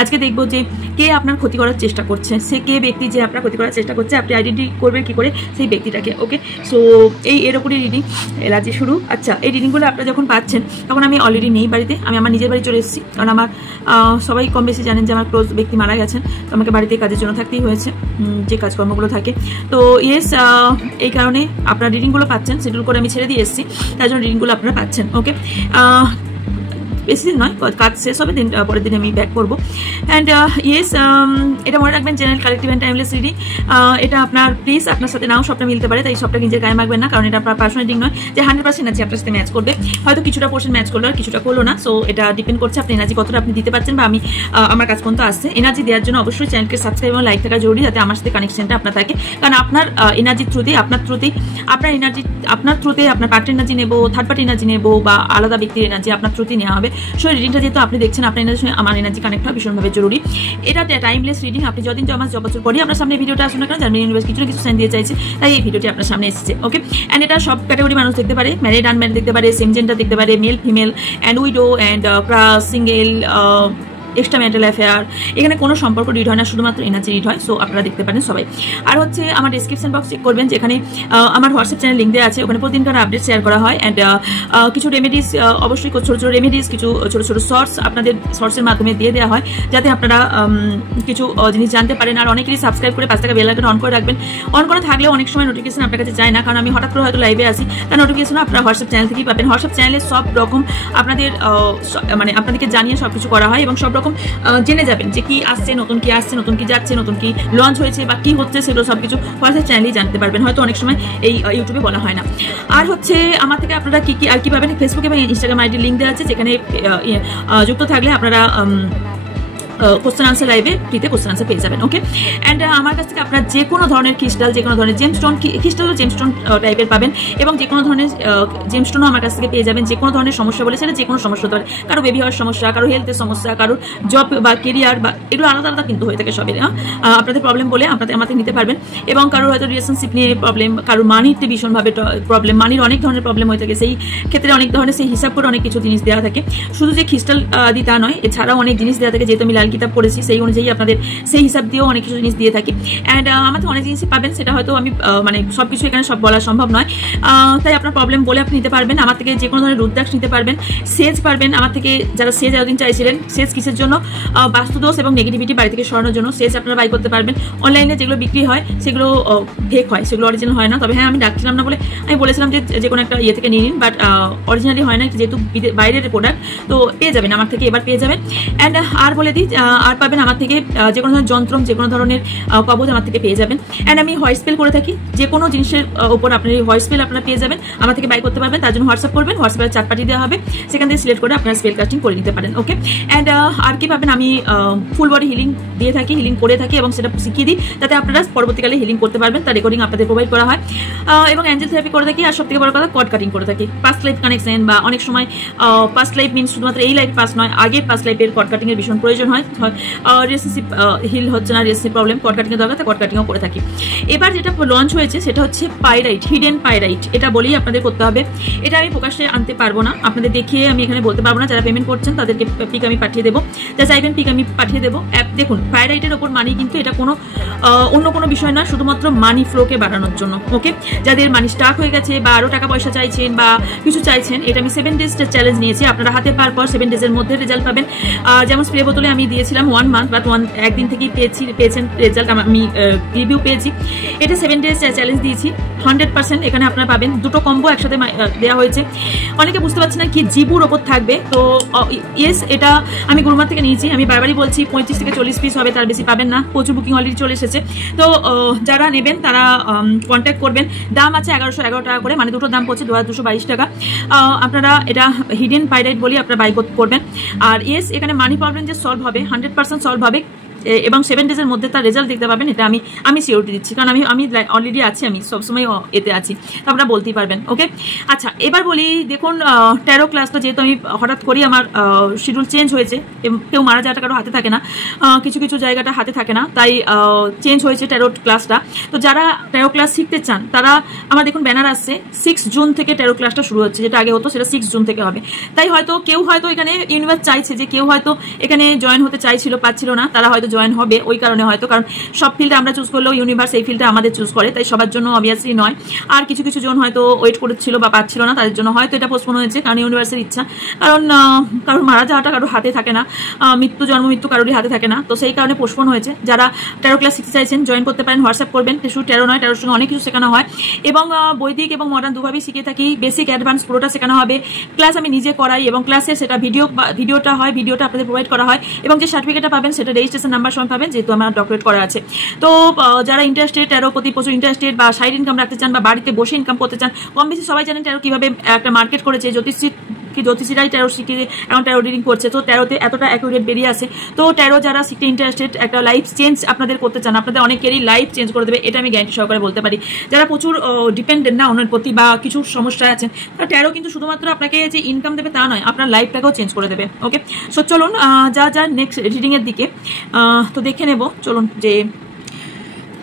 আজকে দেখবো যে কে আপনার ক্ষতি করার চেষ্টা করছে, সে কে ব্যক্তি যে আপনার ক্ষতি করার চেষ্টা করছে, আপনি আইডেন্টিফাই করবেন কি করে সেই ব্যক্তিটাকে। ওকে, সো এর উপরে রিডিং এলার্জি শুরু। আচ্ছা, এই রিডিংগুলো আপনারা যখন পাচ্ছেন তখন আমি অলরেডি নেই বাড়িতে, আমি আমার নিজের বাড়ি চলে এসেছি, কারণ আমার সবাই কম বেশি জানেন যে আমার ক্লোজ ব্যক্তি মারা গেছেন, তো আমাকে বাড়িতে কাজের জন্য থাকতেই হয়েছে, যে কাজকর্মগুলো থাকে। তো ইয়েস, এই কারণে আপনারা রিডিংগুলো পাচ্ছেন, শিডিউল করে আমি ছেড়ে দিয়ে এসেছি, তার জন্য রিডিংগুলো আপনারা পাচ্ছেন। ওকে, বেশি দিন নয়, কাজ শেষ হবে, দিন পরের দিন আমি ব্যাক করবো। অ্যান্ড ইয়েস, এটা মনে রাখবেন, general collective and timeless reading. এটা আপনার প্লিজ আপনার সাথে নাও সবটা মিলতে পারে, তাই সবটা নিজের গায়ে মাখবেন না, কারণ এটা আপনার পার্সোনাল রিডিং নয় যে 100% এনার্জি আপনার সাথে ম্যাচ করবে। হয়তো কিছুটা পোর্শন ম্যাচ করলো আর কিছুটা করলো না, সো এটা ডিপেন্ড করছে আপনি এনার্জি কতটা আপনি দিতে পারছেন বা আমি আমার কাজ পর্যন্ত আসছে। এনার্জি দেওয়ার জন্য অবশ্যই চ্যানেলকে সাবস্ক্রাইব এবং লাইক থাকা জরুরি, যাতে আমার সাথে কানেকশনটা আপনার থাকে, কারণ আপনার এনার্জির থ্রুতেই আপনার এনার্জি আপনার থ্রুতে আপনার পার্টি এনার্জি নেবো, থার্ড পার্টি এনার্জি নেবো বা আলাদা ব্যক্তির এনার্জি আপনার থ্রুতেই নেওয়া হবে। সো রিডিংটা যেহেতু আপনি দেখছেন, আপনার এনার্জির সঙ্গে আমার এনার্জি কানেক্ট হওয়া ভীষণভাবে জরুরি। এটা টাইমলেস রিডিং, আপনি যদিন জমা বছর পরই আপনার সামনে ভিডিওটা আসুন না কেন, জার্মানি ইউনিভার্স কিছু না কিছু সাইন দিয়ে চাইছে, তাই এই ভিডিওটি আপনার সামনে এসেছে। ওকে, অ্যান্ড এটা সব ক্যাটাগরি মানুষ দেখতে পারে, ম্যারিড আনম্যারিড দেখতে পারে, সেম জেন্ডার দেখতে পারে, male female and widow and crush, single, extra marital affair, এখানে কোনো সম্পর্ক রিড হয় না, শুধুমাত্র এনার্জি রিড হয়। সো আপনারা দেখতে পারেন সবাই। আর হচ্ছে আমার ডিসক্রিপশন বক্স চেক করবেন, যেখানে আমার হোয়াটসঅ্যাপ চ্যানেল লিঙ্ক দেওয়া আছে, ওখানে প্রতিদিনকার আপডেট শেয়ার করা হয়। অ্যান্ড কিছু রেমেডিস, অবশ্যই ছোটো ছোটো রেমেডিস, কিছু ছোটো ছোটো শর্টস আপনাদের শর্টসের মাধ্যমে দিয়ে দেওয়া হয়, যাতে আপনারা কিছু জিনিস জানতে পারেন। আর অনেকেরই সাবস্ক্রাইব করে 5 টাকা বেল আইকন অন করে রাখবেন। অন করা থাকলেও অনেক সময় নোটিফিকেশন আপনার কাছে যায় না, কারণ আমি হঠাৎ করে হয়তো লাইভে আসি, তার নোটিফিকেশন আপনারা হোয়াটসঅ্যাপ চ্যানেল থেকেই পাবেন। হোয়াটসঅ্যাপ চ্যানেলে সব রকম আপনাদের মানে আপনাদেরকে জানিয়ে সব কিছু করা হয়, এবং সব রকম জেনে যাবেন যে কি আসছে, নতুন কি আসছে, নতুন কি যাচ্ছে, নতুন কি লঞ্চ হয়েছে বা কি হচ্ছে, সেগুলো সবকিছু হোয়াটসঅ্যাপ চ্যানেলেই জানতে পারবেন, হয়তো অনেক সময় এই ইউটিউবে বলা হয় না। আর হচ্ছে আমার থেকে আপনারা কি কি আর কি পাবেন, ফেসবুক এবং ইনস্টাগ্রাম আইডি লিঙ্ক দেওয়া আছে, যেখানে যুক্ত থাকলে আপনারা কোশ্চেন আনসার লাইভে ফ্রিতে কোশ্চেন আনসার পেয়ে যাবেন। ওকে, অ্যান্ড আমার কাছ থেকে আপনারা যে কোনো ধরনের ক্রিস্টাল, যে কোনো ধরনের জেমস্টোন, ক্রিস্টাল ও জেমস্টোন টাইপের পাবেন, এবং যে কোনো ধরনের জেমস্টোনও আমার কাছ থেকে পেয়ে যাবেন। যে কোনো ধরনের সমস্যা বলে সেটা যে কোনো সমস্যা হতে পারে, কারো বেবি হওয়ার সমস্যা, কারো হেলথের সমস্যা, কারো জব বা কেরিয়ার বা এগুলো আলাদা আলাদা কিন্তু হয়ে থাকে সবের। আপনাদের প্রবলেম বলে আমাদের নিতে পারবেন, এবং কারোর হয়তো রিলেশনশিপ নিয়ে প্রবলেম, কারোর মানিতে ভীষণভাবে প্রবলেম, মানির অনেক ধরনের প্রবলেম হয়ে থাকে, সেই ক্ষেত্রে অনেক ধরনের সেই হিসাব করে অনেক কিছু জিনিস দেওয়া থাকে। শুধু যে ক্রিস্টাল তা নয়, এছাড়াও অনেক জিনিস দেওয়া থাকে, যেহেতু আমি কিতাব পড়েছি, সেই অনুযায়ী আপনাদের সেই হিসাব দিয়েও অনেক কিছু জিনিস দিয়ে থাকি। অ্যান্ড আমাদের অনেক জিনিসই পাবেন, সেটা হয়তো আমি মানে সব কিছু এখানে সব বলা সম্ভব নয়, তাই আপনার প্রবলেম বলে আপনি নিতে পারবেন। আমার থেকে যে কোনো ধরনের রুদ্রাক্ষ নিতে পারবেন, সেজ পারবেন আমার থেকে, যারা সেজ এতদিন চাইছিলেন, সেজ কিসের জন্য, বাস্তুদোষ এবং নেগেটিভিটি বাড়ি থেকে সরানোর জন্য সেজ আপনারা বাই করতে পারবেন। অনলাইনে যেগুলো বিক্রি হয় সেগুলো ফেক হয়, সেগুলো অরিজিনাল হয় না। তবে হ্যাঁ, আমি ডাকছিলাম না বলে আমি বলেছিলাম যে কোনো একটা ইয়ে থেকে নিয়ে নিন, বাট অরিজিনালি হয় না, যেহেতু বাইরের প্রোডাক্ট, তো পেয়ে যাবেন আমার থেকে, এবার পেয়ে যাবেন। অ্যান্ড আর বলে দিই, আর পাবেন আমার থেকে যে কোনো ধরনের যন্ত্র, যে কোনো ধরনের কবজ আমার থেকে পেয়ে যাবেন। অ্যান্ড আমি ভয়েস স্পেল করে থাকি, যে কোনো জিনিসের উপর আপনার ভয়েস স্পেল আপনারা পেয়ে যাবেন, আমার থেকে বাই করতে পারবেন। তার জন্য হোয়াটসঅ্যাপ করবেন, হোয়াটসঅ্যাপে চার্ট পাঠিয়ে দেওয়া হবে, সেখান থেকে সিলেক্ট করে আপনারা স্পেল কাস্টিং করে নিতে পারেন। ওকে, অ্যান্ড আর কি পাবেন, আমি ফুল বডি হিলিং দিয়ে থাকি, হিলিং করে থাকি, এবং সেটা শিখিয়ে দিই, যাতে আপনারা পরবর্তীকালে হিলিং করতে পারবেন। তার রেকর্ডিং আপনাদের প্রোভাইড করা হয়, এবং অ্যাঞ্জেল থেরাপি করে থাকি। আর সব থেকে বড় কথা, কর্ড কাটিং করে থাকি, পাস্ট লাইফ কানেকশন, বা অনেক সময় পাস্ট লাইফ মিনস শুধুমাত্র এই লাইফ পাস নয়, আগের পাস্ট লাইফের কর্ড কাটিং এর ভীষণ প্রয়োজন হয়, রিলেশনশিপ হিল হচ্ছে না, রিলেশনশিপ প্রবলেম, কর্ড কাটিং এর দরকার, কর্ড কাটিংও করে থাকি। এবার যেটা লঞ্চ হয়েছে সেটা হচ্ছে পাইরাইট, হিডেন পাইরাইট, এটা বলেই আপনাদের করতে হবে। এটা আমি প্রকাশ্যে আনতে পারবো না, আপনাদের দেখিয়ে আমি এখানে বলতে পারবো না। যারা পেমেন্ট করছেন তাদেরকে পিক আমি পাঠিয়ে দেবো, যারা চাইবেন পিক আমি পাঠিয়ে দেবো। দেখুন, পাইরাইটের ওপর মানি কিন্তু এটা কোনো অন্য কোনো বিষয় না, শুধুমাত্র মানি ফ্লোকে বাড়ানোর জন্য। ওকে, যাদের মানি স্টাক হয়ে গেছে বা আরও টাকা পয়সা চাইছেন বা কিছু চাইছেন, এটা আমি 7 ডেজ চ্যালেঞ্জ নিয়েছি। আপনারা হাতে পাওয়ার পর 7 ডেজের মধ্যে রেজাল্ট পাবেন। যেমন স্প্রে বোতলে আমি দিয়েছিলাম 1 মান্থ, বাট একদিন থেকেই পেয়েছেন রেজাল্ট, আমি রিভিউ পেয়েছি। এটা 7 ডেজ চ্যালেঞ্জ দিয়েছি, 100% এখানে আপনারা পাবেন। দুটো কম্বো একসাথে দেওয়া হয়েছে। অনেকে বুঝতে পারছেন না কি জিবুর ওপর থাকবে, তো ইয়েস, এটা আমি গুরুমার থেকে নিয়েছি। আমি বারবারই বলছি 35 থেকে 40 পিস হবে, তার বেশি পাবেন না, প্রচুর বুকিং অলরেডি চলে এসেছে। তো যারা নেবেন তারা কন্ট্যাক্ট করবেন। দাম আছে 1111 টাকা করে, মানে দুটোর দাম পড়ছে 2222 টাকা। আপনারা এটা হিডেন পাইরাইট বলি আপনারা বাই করবেন। আর ইয়েস, এখানে মানি প্রবলেম যে সলভ হবে, 100% সলভ হবে। এবং 7 ডেজের মধ্যে তার রেজাল্ট দেখতে পাবেন, এটা আমি সিওরিটি দিচ্ছি, কারণ আমি অলরেডি আছি, আমি সবসময় এতে আছি, তো আপনারা বলতেই পারবেন। ওকে, আচ্ছা এবার বলি, দেখুন ট্যারো ক্লাসটা যেহেতু আমি হঠাৎ করেই আমার শিডিউল চেঞ্জ হয়েছে, কেউ মারা যাওয়াটা কারো হাতে থাকে না, কিছু কিছু জায়গাটা হাতে থাকে না, তাই চেঞ্জ হয়েছে ট্যারো ক্লাসটা। তো যারা ট্যারো ক্লাস শিখতে চান তারা আমার দেখুন ব্যানার আসছে 6 জুন থেকে ট্যারো ক্লাসটা শুরু হচ্ছে, যেটা আগে হতো সেটা 6 জুন থেকে হবে। তাই হয়তো কেউ হয়তো এখানে ইউনিভার্স চাইছে যে কেউ হয়তো এখানে জয়েন হতে চাইছিল, পাচ্ছিল না, তারা হয়তো জয়েন হবে ওই কারণে হয়তো, কারণ সব ফিল্ডে আমরা চুজ করলেও ইউনিভার্স এই ফিল্ডটা আমাদের চুজ করে, তাই সবার জন্য অবভিয়াসলি নয়। আর কিছু কিছু জন হয়তো ওয়েট করছিল বা পাচ্ছিল না, তাদের জন্য হয়তো এটা পোস্টপোন হয়েছে, কারণ ইউনিভার্সের ইচ্ছা, কারণ মারা যাওয়াটা কারোর হাতে থাকে না, জন্ম মৃত্যু কারোরই হাতে থাকে না, তো সেই কারণে পোস্টপোন হয়েছে। যারা ট্যারো ক্লাস শিখতে চাইছেন জয়েন করতে পারেন, হোয়াটসঅ্যাপ করবেন। শুধু ট্যারো নয়, ট্যারোর সঙ্গে অনেক কিছু শেখানো হয়, এবং বৈদিক এবং মডার্ন দুভাবেই শিখে থাকি। বেসিক অ্যাডভান্স পুরোটা শেখানো হবে, ক্লাস আমি নিজে করাই, এবং ক্লাসে সেটা ভিডিওটা হয়, ভিডিওটা আপনাদের প্রোভাইড করা হয়, এবং যে সার্টিফিকেটটা পাবেন সেটা রেজিস্ট্রেশন নাম্বার সময় পাবেন, যেহেতু আমার ডক্টরেট করা আছে। তো যারা ইন্টারেস্টেড, ট্যারো প্রতি প্রচুর ইন্টারেস্টেড, বা সাইড ইনকাম রাখতে চান, বা বাড়িতে বসে ইনকাম করতে চান, কম বেশি সবাই জানেন ট্যারো কিভাবে একটা মার্কেট করেছে, জ্যোতিষীরাই ট্যারো শিখে এখন ট্যারো রিডিং করছে, তো ট্যারোতে এতটা অ্যাকুরেট বেরিয়ে আসে। তো ট্যারো যারা শিখতে ইন্টারেস্টেড, একটা লাইফ চেঞ্জ আপনাদের করতে চান, আপনাদের অনেকেরই লাইফ চেঞ্জ করে দেবে, এটা আমি গ্যারান্টি সহকারে বলতে পারি। যারা প্রচুর ডিপেন্ডেন্ট না অন্যের প্রতি, বা কিছু সমস্যা আছেন, ট্যারো কিন্তু শুধুমাত্র আপনাকে যে ইনকাম দেবে তা নয়, আপনার লাইফটাকেও চেঞ্জ করে দেবে। ওকে, সো চলুন যা নেক্সট রিডিংয়ের দিকে, তো দেখে নেব। চলুন যে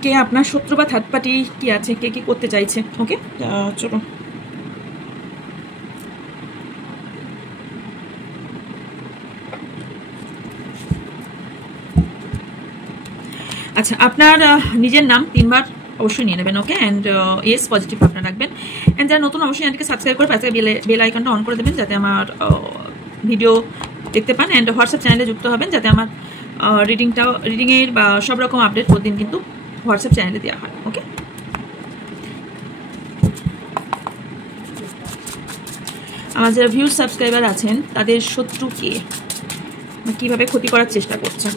কে আপনার শত্রু বা থার্ড পার্টি কি আছে, কে কি করতে চাইছে। ওকে, চলুন। আচ্ছা, আপনার নিজের নাম 3 বার অবশ্যই নিয়ে নেবেন। ওকে, অ্যান্ড ইয়েস পজিটিভ আপনারা রাখবেন, অ্যান্ড যারা নতুন অবশ্যই চ্যানেলকে সাবস্ক্রাইব করে পাশে বেল আইকনটা অন করে দেবেন, যাতে আমার ভিডিও দেখতে পান, অ্যান্ড হোয়াটসঅ্যাপ চ্যানেলে যুক্ত হবেন, যাতে আমার রিডিংয়ের বা সব রকম আপডেট প্রতিদিন কিন্তু হোয়াটসঅ্যাপ চ্যানেলে দেওয়া হয়। ওকে, আমার যারা ভিউজ সাবস্ক্রাইবার আছেন তাদের শত্রু কে, কিভাবে ক্ষতি করার চেষ্টা করছে।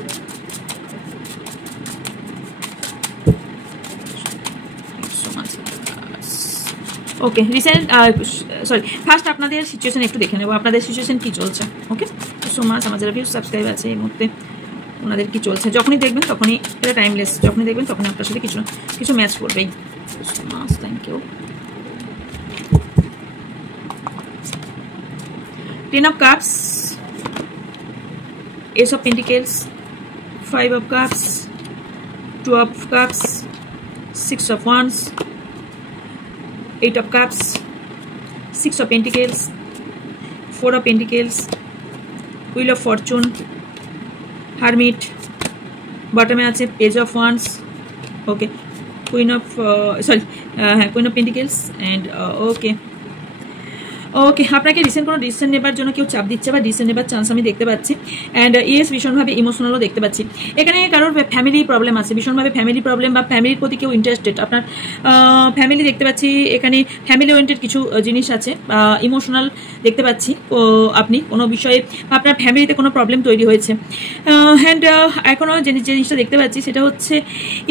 ওকে, ফার্স্ট আপনাদের সিচুয়েশন একটু দেখে নেবো, আপনাদের সিচুয়েশন কি চলছে। ওকে, সো মাচ আমার যারা ভিউজ সাবস্ক্রাইব আছে এই মুহূর্তে, ওনাদের কি চলছে, যখনই দেখবেন তখনই, এটা টাইমলেস, যখনই দেখবেন তখনই আপনার সাথে কিছু ম্যাচ করবেই। So much, thank you. 10 of Cups, Ace of Pentacles, 5 of Cups, 2 of Cups, 6 of Wands, 8 of Cups, 6 of Pentacles, 4 of Pentacles, Wheel of Fortune, Hermit, bottom আছে Page of Wands, okay, Queen of Pentacles, and okay, ওকে, আপনাকে recent কোনো decision নেবার জন্য কেউ চাপ দিচ্ছে বা decision নেবার চান্স আমি দেখতে পাচ্ছি, অ্যান্ড ইয়েস ভীষণভাবে ইমোশনালও দেখতে পাচ্ছি। এখানে কারোর ফ্যামিলি প্রবলেম আছে, ভীষণভাবে ফ্যামিলি প্রবলেম, বা ফ্যামিলির প্রতি কেউ ইন্টারেস্টেড, আপনার ফ্যামিলি দেখতে পাচ্ছি, এখানে ফ্যামিলি ওরিয়েন্টেড কিছু জিনিস আছে, ইমোশনাল দেখতে পাচ্ছি আপনি কোনো বিষয়ে, আপনার ফ্যামিলিতে কোনো প্রবলেম তৈরি হয়েছে, অ্যান্ড এখনও যে জিনিসটা দেখতে পাচ্ছি সেটা হচ্ছে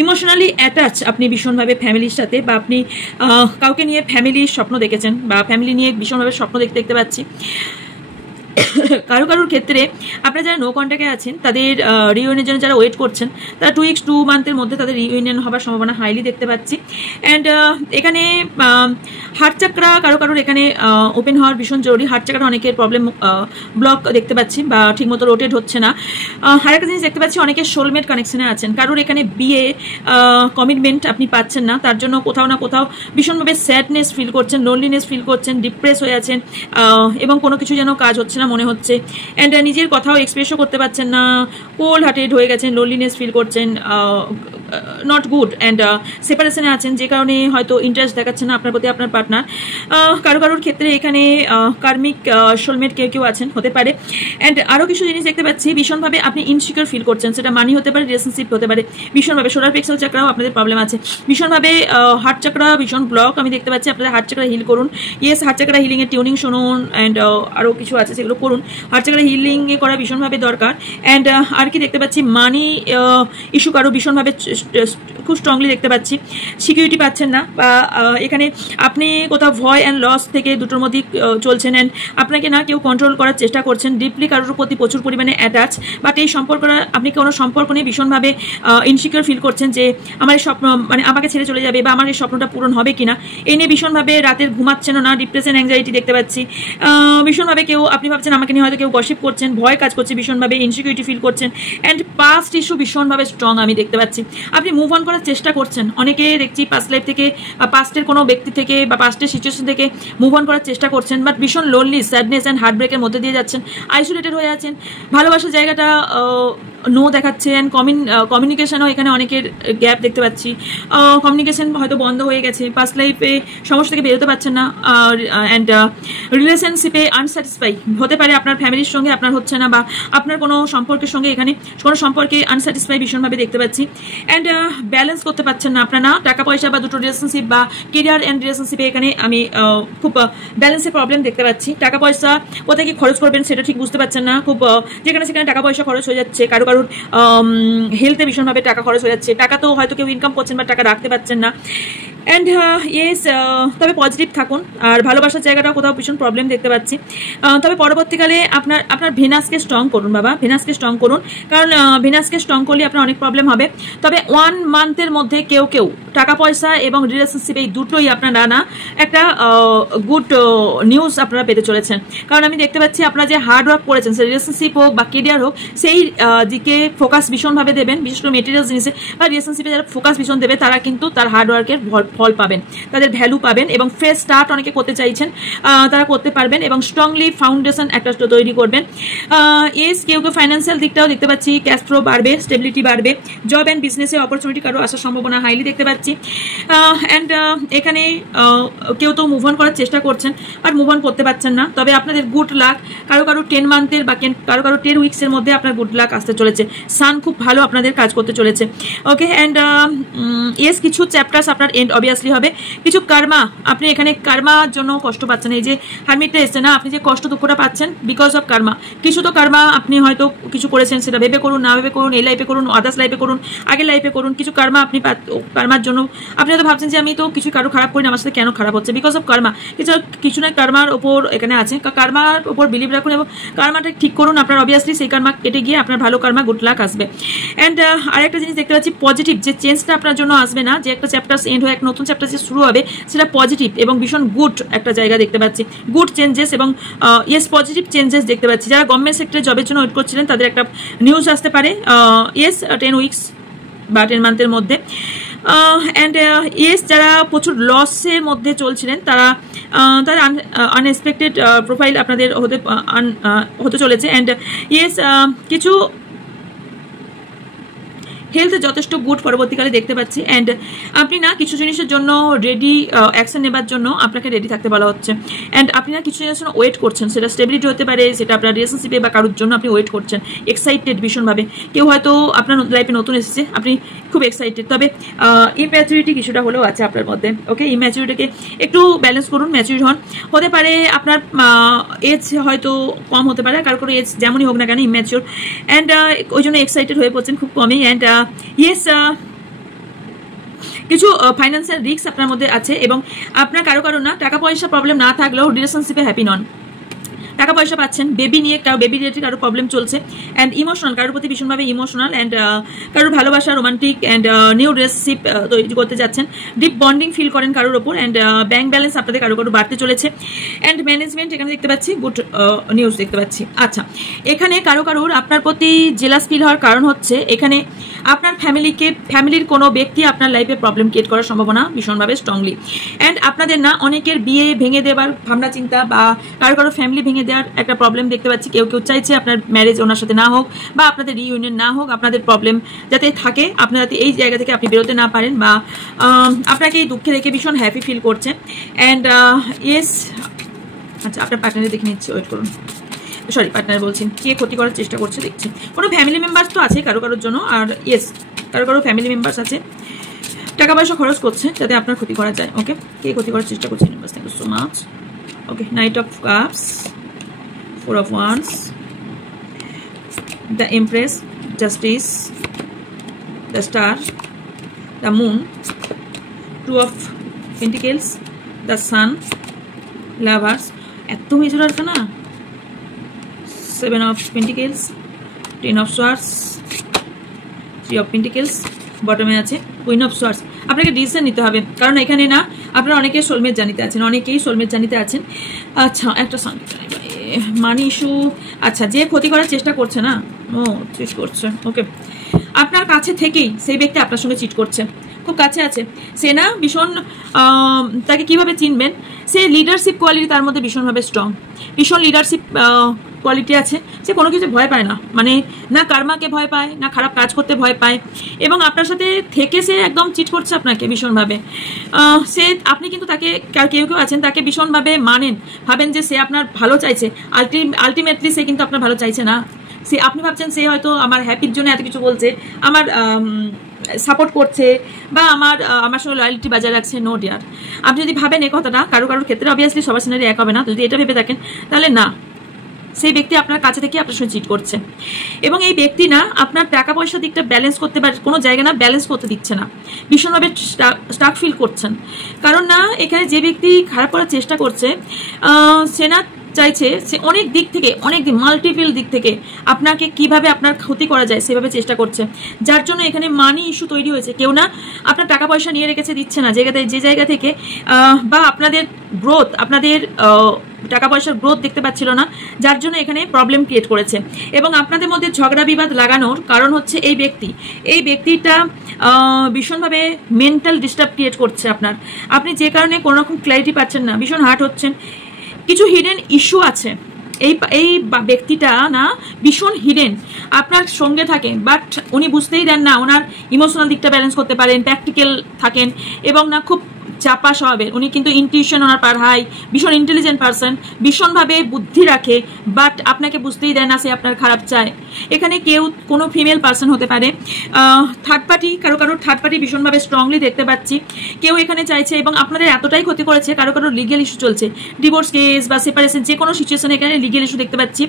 ইমোশনালি অ্যাটাচ আপনি ভীষণভাবে ফ্যামিলির সাথে, বা আপনি কাউকে নিয়ে ফ্যামিলির স্বপ্ন দেখেছেন, বা ফ্যামিলি নিয়ে ভীষণভাবে স্বপ্ন দেখতে পাচ্ছি। কারোর ক্ষেত্রে আপনারা যারা নো কন্ট্যাক্টে আছেন তাদের রিইউনিয়নের জন্য যারা ওয়েট করছেন, তারা 2 weeks 2 months মধ্যে তাদের রিইউনিয়ন হওয়ার সম্ভাবনা হাইলি দেখতে পাচ্ছি। অ্যান্ড এখানে হার্ট চাকরা কারোর এখানে ওপেন হওয়ার ভীষণ জরুরি। হার্ট চাকরা অনেকের প্রবলেম, ব্লক দেখতে পাচ্ছি, বা ঠিকমতো রোটেট হচ্ছে না। আরেকটা জিনিস দেখতে পাচ্ছি, অনেকের সোলমেট কানেকশনে আছেন, কারোর এখানে বিয়ে কমিটমেন্ট আপনি পাচ্ছেন না, তার জন্য কোথাও না কোথাও ভীষণভাবে স্যাডনেস ফিল করছেন, লোনলিনেস ফিল করছেন, ডিপ্রেস হয়ে আছেন, এবং কোনো কিছু যেন কাজ হচ্ছে না মনে হচ্ছে, অ্যান্ড নিজের কথাও এক্সপ্রেসও করতে পারছেন না, কোল্ড হার্টেড হয়ে গেছেন, লোনলিনেস ফিল করছেন, নট গুড, অ্যান্ড সেপারেশনে আছেন, যে কারণে হয়তো ইন্টারেস্ট দেখাচ্ছেন না আপনার প্রতি আপনার পার্টনার। কারোর ক্ষেত্রে এখানে কার্মিক সোলমেট কেউ আছেন, হতে পারে। অ্যান্ড আরও কিছু জিনিস দেখতে পাচ্ছি, ভীষণভাবে আপনি ইনসিকিউর ফিল করছেন, সেটা মানি হতে পারে, রিলেশনশিপ হতে পারে, ভীষণভাবে সোলার প্লেক্সাস চাকরাও আপনাদের প্রবলেম আছে, ভীষণভাবে হার্ট চাকরা ভীষণ ব্লক আমি দেখতে পাচ্ছি, আপনাদের হার্ট চাকরা হিল করুন। ইয়েস, হার্ট চাকরা হিলিংয়ের টিউনিং শুনুন, অ্যান্ড আরও কিছু আছে সেগুলো করুন। হার্ট চাকরা হিলিং করা ভীষণভাবে দরকার। অ্যান্ড আর কি দেখতে পাচ্ছি, মানি ইস্যু কারো ভীষণভাবে খুব স্ট্রংলি দেখতে পাচ্ছি। সিকিউরিটি পাচ্ছেন না, বা এখানে আপনি কোথাও ভয় অ্যান্ড লস থেকে দুটোর মধ্যেই চলছেন, অ্যান্ড আপনাকে না কেউ কন্ট্রোল করার চেষ্টা করছেন, ডিপলি কারোর প্রতি প্রচুর পরিমাণে অ্যাটাচ, বাট এই সম্পর্কটা আপনি কোনো সম্পর্ক নিয়ে ভীষণভাবে ইনসিকিউর ফিল করছেন যে আমার এই স্বপ্ন মানে আমাকে ছেড়ে চলে যাবে বা আমার এই স্বপ্নটা পূরণ হবে কিনা, এই নিয়ে ভীষণভাবে রাতের ঘুমাচ্ছেনও না, ডিপ্রেশন অ্যাংজাইটি দেখতে পাচ্ছি ভীষণভাবে। কেউ আপনি ভাবছেন আমাকে নিয়ে হয়তো কেউ গসিপ করছেন, ভয় কাজ করছে ভীষণভাবে, ইনসিকিউরিটি ফিল করছেন, অ্যান্ড পাস্ট ইস্যু ভীষণভাবে স্ট্রং আমি দেখতে পাচ্ছি। আপনি মুভ অন করার চেষ্টা করছেন, অনেকে দেখছি পাস্ট লাইফ থেকে বা পাস্টের কোনো ব্যক্তি থেকে বা পাস্টের সিচুয়েশন থেকে মুভ অন করার চেষ্টা করছেন, বাট ভীষণ লোনলি, স্যাডনেস অ্যান্ড হার্টব্রেকের মধ্যে দিয়ে যাচ্ছেন, আইসোলেটেড হয়ে আছেন, ভালোবাসার জায়গাটা নো দেখাচ্ছে, অ্যান্ড কমিউনিকেশনও এখানে অনেকের গ্যাপ দেখতে পাচ্ছি, কমিউনিকেশন হয়তো বন্ধ হয়ে গেছে, পাস্ট লাইফে সমস্যা থেকে বেরোতে পারছেন না, অ্যান্ড রিলেশনশিপে আনস্যাটিসফাই হতে পারে, আপনার ফ্যামিলির সঙ্গে আপনার হচ্ছে না, বা আপনার কোনো সম্পর্কের সঙ্গে এখানে কোনো সম্পর্কে আনস্যাটিসফাই ভীষণভাবে দেখতে পাচ্ছি, অ্যান্ড ব্যালেন্স করতে পারছেন না আপনার না টাকা পয়সা বা দুটো রিলেশনশিপ বা কেরিয়ার অ্যান্ড রিলেশনশিপে এখানে আমি খুব ব্যালেন্সের প্রবলেম দেখতে পাচ্ছি। টাকা পয়সা কোথায় কি খরচ করবেন সেটা ঠিক বুঝতে পারছেন না, খুব যেখানে সেখানে টাকা পয়সা খরচ হয়ে যাচ্ছে, কারো হেলথে ভীষণভাবে টাকা খরচ হয়ে যাচ্ছে, টাকা তো হয়তো কেউ ইনকাম করছেন বা টাকা রাখতে পারছেন না, অ্যান্ড ইয়েস তবে পজিটিভ থাকুন, আর ভালোবাসার জায়গাটাও কোথাও ভীষণ প্রবলেম দেখতে পাচ্ছি। তবে পরবর্তীকালে আপনার ভেনাসকে স্ট্রং করুন বাবা, ভেনাসকে স্ট্রং করুন, কারণ ভেনাসকে স্ট্রং করলে আপনার অনেক প্রবলেম হবে। তবে 1 মান্থের মধ্যে কেউ টাকা পয়সা এবং রিলেশনশিপ এই দুটোই আপনারা না একটা গুড নিউজ আপনারা পেতে চলেছেন, কারণ আমি দেখতে পাচ্ছি আপনারা যে হার্ড ওয়ার্ক করেছেন, সে রিলেশনশিপ হোক বা কেরিয়ার হোক, সেই দিকে ফোকাস ভীষণভাবে দেবেন, বিশেষ করে মেটেরিয়াল জিনিসে বা রিলেশনশিপে যারা ফোকাস ভীষণ দেবে তারা কিন্তু তার হার্ড ওয়ার্কের ফল পাবেন, তাদের ভ্যালু পাবেন, এবং ফ্রেশ স্টার্ট অনেকে করতে চাইছেন তারা করতে পারবেন, এবং স্ট্রংলি ফাউন্ডেশন একটা তৈরি করবেন। এস কেউ ফাইন্যান্সিয়াল দিকটাও দেখতে পাচ্ছি, ক্যাশ ফ্লো বাড়বে, স্টেবিলিটি বাড়বে, জব অ্যান্ড বিজনেসে অপরচুনিটি কারো আসার সম্ভাবনা হাইলি দেখতে পাচ্ছি, অ্যান্ড এখানে কেউ তো মুভ অন করার চেষ্টা করছেন আর মুভ অন করতে পারছেন না। তবে আপনাদের গুড লাক কারো 10 মান্থের বা কারো 10 উইক্সের মধ্যে আপনার গুড লাক আসতে চলেছে, সান খুব ভালো আপনাদের কাজ করতে চলেছে। ওকে, অ্যান্ড এস কিছু চ্যাপ্টার্স আপনার এন্ড অবভিয়াসলি হবে, কিছু কার্মা আপনি এখানে কার্মার জন্য কষ্ট পাচ্ছেন, এই যে হারমিটটা এসছে না, আপনি যে কষ্ট দুঃখটা পাচ্ছেন বিকজ অফ কার্মা, কিছু তো কার্মা আপনি হয়তো কিছু করেছেন, সেটা ভেবে করুন না ভেবে করুন, এই লাইফে করুন, আদার্স লাইফে করুন, আগের লাইফে করুন, কিছু কার্মা আপনি কার্মার জন্য আপনি হয়তো ভাবছেন যে আমি তো কিছু কারো খারাপ করি না, আমার সাথে কেন খারাপ হচ্ছে, বিকজ অফ কার্মা, কিছু না কার্মার ওপর এখানে আছে, কার্মার ওপর বিলিভ রাখুন এবং কার্মাটা ঠিক করুন আপনার, অবভিয়াসলি সেই কার্মা কেটে গিয়ে আপনার ভালো কার্মা গুড লাক আসবে। অ্যান্ড আরেকটা জিনিস দেখতে পাচ্ছি, পজিটিভ যে চেঞ্জটা আপনার জন্য আসবে না, যে একটা চ্যাপ্টার এন্ড হয়ে একটা নতুন চ্যাপ্টার যে শুরু হবে সেটা পজিটিভ এবং ভীষণ গুড একটা জায়গা দেখতে পাচ্ছি, গুড চেঞ্জেস এবং ইয়েস পজিটিভ চেঞ্জেস দেখতে পাচ্ছি। যারা গভর্নমেন্ট সেক্টরে জবের জন্য ওয়েট করছিলেন তাদের একটা নিউজ আসতে পারে, ইয়েস 10 উইক্স বা 10 মান্থের মধ্যে, অ্যান্ড ইয়েস যারা প্রচুর লসের মধ্যে চলছিলেন তারা আনএক্সপেক্টেড প্রোফাইল আপনাদের হতে চলেছে, অ্যান্ড ইয়েস কিছু হেলথ যথেষ্ট গুড পরবর্তীকালে দেখতে পাচ্ছি, অ্যান্ড আপনি না কিছু জিনিসের জন্য রেডি, অ্যাকশন নেবার জন্য আপনাকে রেডি থাকতে বলা হচ্ছে, অ্যান্ড আপনি না কিছু জিনিসের জন্য ওয়েট করছেন, সেটা স্টেবিলিটি হতে পারে, সেটা আপনার রিলেশনশিপে বা কারোর জন্য আপনি ওয়েট করছেন, এক্সাইটেড ভীষণভাবে, কেউ হয়তো আপনার লাইফে নতুন এসেছে, আপনি খুব এক্সাইটেড, তবে ইম্যাচুরিটি কিছুটা হলেও আছে আপনার মধ্যে। ওকে, ইম্যাচুরিটিকে একটু ব্যালেন্স করুন, ম্যাচুর হন, হতে পারে আপনার এজ হয়তো কম হতে পারে, কারো এজ যেমনই হোক না কেন ইম্যাচুর, অ্যান্ড ওই জন্য এক্সাইটেড হয়ে পড়ছেন খুব কমই, অ্যান্ড ইয়েস কিছু ফাইন্যান্সিয়াল রিস্ক আপনার মধ্যে আছে, এবং আপনার কারো না টাকা পয়সা প্রবলেম না থাকলেও রিলেশনশিপে হ্যাপি নন, টাকা পয়সা পাচ্ছেন, বেবি নিয়ে বেবি রিলেটেড কারো প্রবলেম চলছে, অ্যান্ড ইমোশনাল কারোর প্রতি ভীষণভাবে ইমোশনাল, অ্যান্ড কারোর ভালোবাসা রোমান্টিক অ্যান্ড নিউ রিলেশনশিপ তৈরি করতে যাচ্ছেন, ডিপ বন্ডিং ফিল করেন কারোর ওপর, অ্যান্ড ব্যাংক ব্যালেন্স আপনাদের কারো বাড়তে চলেছে, অ্যান্ড ম্যানেজমেন্ট এখানে দেখতে পাচ্ছি, গুড নিউজ দেখতে পাচ্ছি। আচ্ছা, এখানে কারোর আপনার প্রতি জেলাস ফিল হওয়ার কারণ হচ্ছে এখানে আপনার ফ্যামিলির কোনো ব্যক্তি আপনার লাইফে প্রবলেম ক্রিয়েট করার সম্ভাবনা ভীষণভাবে স্ট্রংলি, অ্যান্ড আপনাদের না অনেকের বিয়ে ভেঙে দেওয়ার ভাবনা চিন্তা বা কারো ফ্যামিলি ভেঙে দেওয়ার একটা প্রবলেম দেখতে পাচ্ছি, কেউ চাইছে আপনার ম্যারেজ ওনার সাথে না হোক বা আপনাদের রিইউনিয়ন না হোক, আপনাদের প্রবলেম যাতে থাকে, আপনার যাতে এই জায়গা থেকে আপনি বেরোতে না পারেন, বা আপনাকে এই দুঃখে দেখে ভীষণ হ্যাপি ফিল করছেন, অ্যান্ড ইয়েস আচ্ছা আপনার পার্টনারে দেখে নিচ্ছি, ওয়েট করুন, সরি পার্টনার বলছেন, কে ক্ষতি করার চেষ্টা করছে দেখছি, কোনো ফ্যামিলি মেম্বার্স তো আছে কারোর জন্য, আর ইয়েস কারো ফ্যামিলি মেম্বার্স আছে, টাকা পয়সা খরচ করছে যাতে আপনার ক্ষতি করা যায়। ওকে, কে ক্ষতি করার চেষ্টা করছে, thank you so much. Okay, knight of cups, 4 of Wands, the Empress, Justice, the Star, the moon, two of pentacles, the sun, lovers, এত হয়েছিল আর না, 7 of pentacles, 10 of swords, 3 of pentacles, বটমে আছে কুইন অফ সোয়ার্ডস। আপনাকে decision নিতে হবে, কারণ এখানে না আপনারা অনেকে সোলমেট জানিতে আছেন, অনেকেই সোলমেট জানিতে আছেন। আচ্ছা, একটা মানি ইস্যু। আচ্ছা, যে ক্ষতি করার চেষ্টা করছে না, ও চিট করছে, ওকে, আপনার কাছে থেকেই সেই ব্যক্তি আপনার সঙ্গে চিট করছে, খুব কাছে আছে সে না, ভীষণ তাকে কিভাবে চিনবেন, সে লিডারশিপ কোয়ালিটি তার মধ্যে ভীষণভাবে স্ট্রং, ভীষণ লিডারশিপ কোয়ালিটি আছে, সে কোনো কিছু ভয় পায় না, মানে না কর্মাকে ভয় পায়, না খারাপ কাজ করতে ভয় পায়, এবং আপনার সাথে থেকে সে একদম চিট করছে আপনাকে ভীষণভাবে। সে আপনি কিন্তু তাকে কেউ কেউ আছেন তাকে ভীষণভাবে মানেন, ভাবেন যে সে আপনার ভালো চাইছে, আলটিমেটলি সে কিন্তু আপনার ভালো চাইছে না। সে আপনি ভাবছেন সে হয়তো আমার হ্যাপির জন্য এত কিছু বলছে, আমার সাপোর্ট করছে, বা আমার সঙ্গে লয়ালিটি বজায় রাখছে। নো ডিয়ার, আপনি যদি ভাবেন এই কথাটা, কারোর ক্ষেত্রে অবভিয়াসলি সবার সিনারি এক হবে না, যদি এটা ভেবে থাকেন তাহলে না, সেই ব্যক্তি আপনার কাছে থেকে আপনার সঙ্গে চিট করছে, এবং এই ব্যক্তি না আপনার টাকা পয়সার দিকটা ব্যালেন্স করতে পারে, কোনো জায়গা না ব্যালেন্স করতে দিচ্ছে না, ভীষণভাবে স্টাক ফিল করছেন, কারণ না এখানে যে ব্যক্তি খারাপ করার চেষ্টা করছে সে না চাইছে, সে অনেক দিক থেকে, অনেক মাল্টিপল দিক থেকে আপনাকে কিভাবে আপনার ক্ষতি করা যায় সেভাবে চেষ্টা করছে, যার জন্য এখানে মানি ইস্যু তৈরি হয়েছে। কেউ না আপনার টাকা পয়সা নিয়ে রেখেছে, দিচ্ছে না, যে জায়গা থেকে, বা আপনাদের গ্রোথ, আপনাদের টাকা পয়সার গ্রোথ দেখতে পাচ্ছিল না, যার জন্য এখানে প্রবলেম ক্রিয়েট করেছে, এবং আপনাদের মধ্যে ঝগড়া বিবাদ লাগানোর কারণ হচ্ছে এই ব্যক্তিটা ভীষণভাবে মেন্টাল ডিস্টার্ব ক্রিয়েট করছে আপনার, আপনি যে কারণে কোনো রকম ক্ল্যারিটি পাচ্ছেন না, ভীষণ হার্ট হচ্ছেন, কিছু হিডেন ইস্যু আছে। এই ব্যক্তিটা না ভীষণ হিডেন আপনার সঙ্গে থাকে, বাট উনি বুঝতেই দেন না, ওনার ইমোশনাল দিকটা ব্যালেন্স করতে পারেন, প্র্যাকটিক্যাল থাকেন, এবং না খুব চাপা স্বভাবের, উনি কিন্তু ইনটিউশন ওনার পার হাই, ভীষণ ইন্টেলিজেন্ট পারসন, ভীষণভাবে বুদ্ধি রাখে, বাট আপনাকে বুঝতেই দেয় না সে আপনার খারাপ চায়। এখানে কেউ কোনো ফিমেল পারসন হতে পারে, থার্ড পার্টি, কারো থার্ড পার্টি ভীষণভাবে স্ট্রংলি দেখতে পাচ্ছি, কেউ এখানে চাইছে, এবং আপনাদের এতটাই ক্ষতি করেছে, কারো লিগেল ইস্যু চলছে, ডিভোর্স কেস বা সেপারেশন, যে কোনো সিচুয়েশনে এখানে লিগেল ইস্যু দেখতে পাচ্ছি,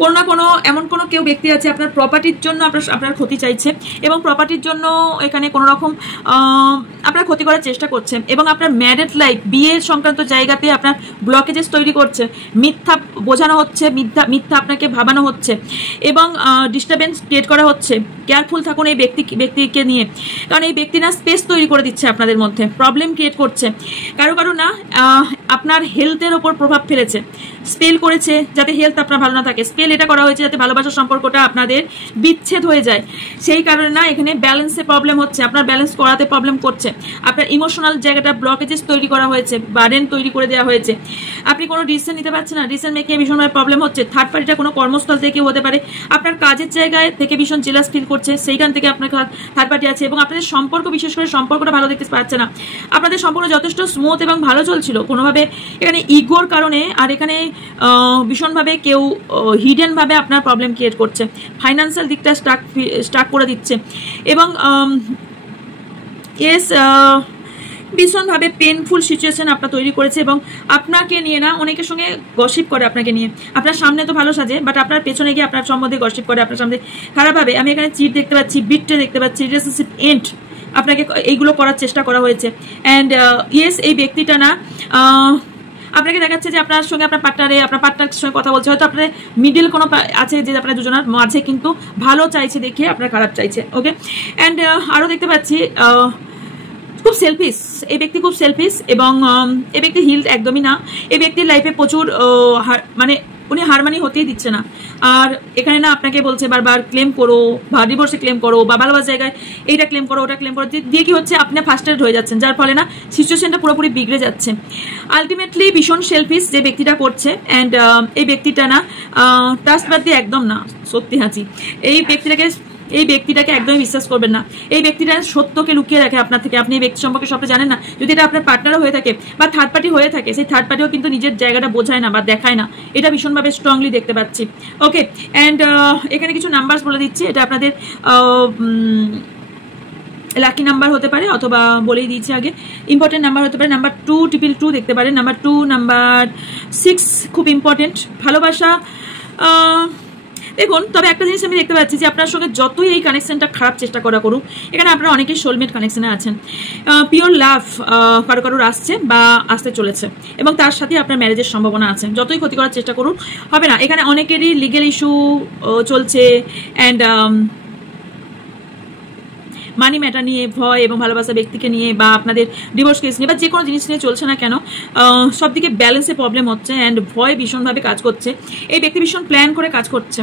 কোনো না কোনো এমন কোনো কেউ ব্যক্তি আছে আপনার প্রপার্টির জন্য আপনার ক্ষতি চাইছে, এবং প্রপার্টির জন্য এখানে কোনো রকম আপনার ক্ষতি করার চেষ্টা করছে, এবং আপনার ম্যারিড লাইফ, বিয়ে সংক্রান্ত জায়গাতে আপনার ব্লকেজেস তৈরি করছে, মিথ্যা বোঝানো হচ্ছে, মিথ্যা আপনাকে ভাবানো হচ্ছে, এবং ডিস্টারবেন্স ক্রিয়েট করা হচ্ছে। কেয়ারফুল থাকুন এই ব্যক্তিকে নিয়ে, কারণ এই ব্যক্তি না স্পেস তৈরি করে দিচ্ছে আপনাদের মধ্যে, প্রবলেম ক্রিয়েট করছে, কারো না আপনার হেলথের ওপর প্রভাব ফেলেছে, স্পেল করেছে যাতে হেলথ আপনার ভালো না থাকে, স্পেল এটা করা হয়েছে যাতে ভালোবাসার সম্পর্কটা আপনাদের বিচ্ছেদ হয়ে যায়, সেই কারণে না এখানে ব্যালেন্সে প্রবলেম হচ্ছে, আপনার ব্যালেন্স করাতে প্রবলেম করছে, আপনার ইমোশনাল জায়গাটা ব্লকেজেস তৈরি করা হয়েছে, বার্ডেন তৈরি করে দেওয়া হয়েছে, আপনি কোনো ডিসিশন নিতে পারছেন না, ডিসিশন মেকিং ভীষণভাবে প্রবলেম হচ্ছে। থার্ড পার্টিটা কোনো কর্মস্থল থেকে হতে পারে, আপনার কাজের জায়গায় থেকে ভীষণ জেলাস ফিল করছে, সেইখান থেকে আপনার থার্ড পার্টি আছে, এবং আপনাদের সম্পর্ক, বিশেষ করে সম্পর্কটা ভালো দেখতে পাচ্ছে না, আপনাদের সম্পর্ক যথেষ্ট স্মুথ এবং ভালো চলছিল, কোনোভাবে এখানে ইগোর কারণে, আর এখানে ভীষণভাবে কেউ হিডেনভাবে আপনার প্রবলেম ক্রিয়েট করছে, ফাইন্যান্সিয়াল দিকটা স্টাক করে দিচ্ছে, এবং ভীষণভাবে পেনফুল সিচুয়েশন আপনার তৈরি করেছে, এবং আপনাকে নিয়ে না অনেকের সঙ্গে গসিপ করে, আপনাকে নিয়ে, আপনার সামনে তো ভালো সাজে, বাট আপনার পেছনে গিয়ে আপনার সম্বন্ধে গসিপ করে, আপনার সামনে খারাপভাবে। আমি এখানে চিট দেখতে পাচ্ছি, বিট্রে দেখতে পাচ্ছি, রিলেশনশিপ এন্ড আপনাকে এইগুলো করার চেষ্টা করা হয়েছে, অ্যান্ড ইয়েস এই ব্যক্তিটা না আপনাকে দেখাচ্ছে যে আপনার সঙ্গে আপনার পার্টনারের সঙ্গে কথা বলছে, হয়তো আপনার মিডিল কোনো আছে যে আপনার দুজনের মাঝে কিন্তু ভালো চাইছে দেখিয়ে আপনার খারাপ চাইছে, ওকে। অ্যান্ড আরও দেখতে পাচ্ছি খুব সেলফিশ, এই ব্যক্তি খুব সেলফিশ, এবং এই ব্যক্তি হিল একদমই না, এই ব্যক্তির লাইফে প্রচুর মানে উনি হারমানি হতেই দিচ্ছে না, আর এখানে না আপনাকে বলছে বারবার ক্লেম করো, বা ডিভোর্সে ক্লেম করো, বা ভালোবাসা জায়গায় এইটা ক্লেম করো, ওটা ক্লেম করো, দিয়ে কি হচ্ছে আপনি ফার্স্টেড হয়ে যাচ্ছেন, যার ফলে না সিচুয়েশনটা পুরোপুরি বিগড়ে যাচ্ছে। আলটিমেটলি ভীষণ সেলফিশ যে ব্যক্তিটা করছে, অ্যান্ড এই ব্যক্তিটা না ট্রাস্টবাদী একদম না, সত্যি হাঁচি, এই ব্যক্তিটাকে একদমই বিশ্বাস করবেন না, এই ব্যক্তিটা সত্যকে লুকিয়ে রাখে আপনার থেকে, আপনি এই ব্যক্তি সম্পর্কে সবটা জানেন না, যদি এটা আপনার পার্টনারও হয়ে থাকে বা থার্ড পার্টি হয়ে থাকে, সেই থার্ড পার্টিও কিন্তু নিজের জায়গাটা বোঝায় না বা দেখায় না, এটা ভীষণভাবে স্ট্রংলি দেখতে পাচ্ছি, ওকে। অ্যান্ড এখানে কিছু নাম্বারস বলে দিচ্ছি, এটা আপনাদের লাকি নাম্বার হতে পারে, অথবা বলেই দিয়েছি আগে ইম্পর্টেন্ট নাম্বার হতে পারে, নাম্বার 222 দেখতে পারেন, নাম্বার 2, নাম্বার 6 খুব ইম্পর্টেন্ট, ভালোবাসা দেখুন, তবে একটা জিনিস আমি দেখতে পাচ্ছি যে আপনার সঙ্গে যতই এই কানেকশনটা খারাপ চেষ্টা করা করুক, এখানে আপনারা অনেকেই সোলমেট কানেকশনে আছেন, পিওর লাভ কারো কারোর আসছে বা আসতে চলেছে, এবং তার সাথে আপনার ম্যারেজের সম্ভাবনা আছে। যতই ক্ষতি করার চেষ্টা করুন হবে না। এখানে অনেকেরই লিগেল ইস্যু চলছে, অ্যান্ড মানি ম্যাটার নিয়ে ভয় এবং ভালোবাসা ব্যক্তিকে নিয়ে, বা আপনাদের ডিভোর্স কেস নিয়ে, বা যে কোনো জিনিস নিয়ে চলছে না কেন, সব দিকে ব্যালেন্সে প্রবলেম হচ্ছে, অ্যান্ড ভয় ভীষণভাবে কাজ করছে। এই ব্যক্তি ভীষণ প্ল্যান করে কাজ করছে,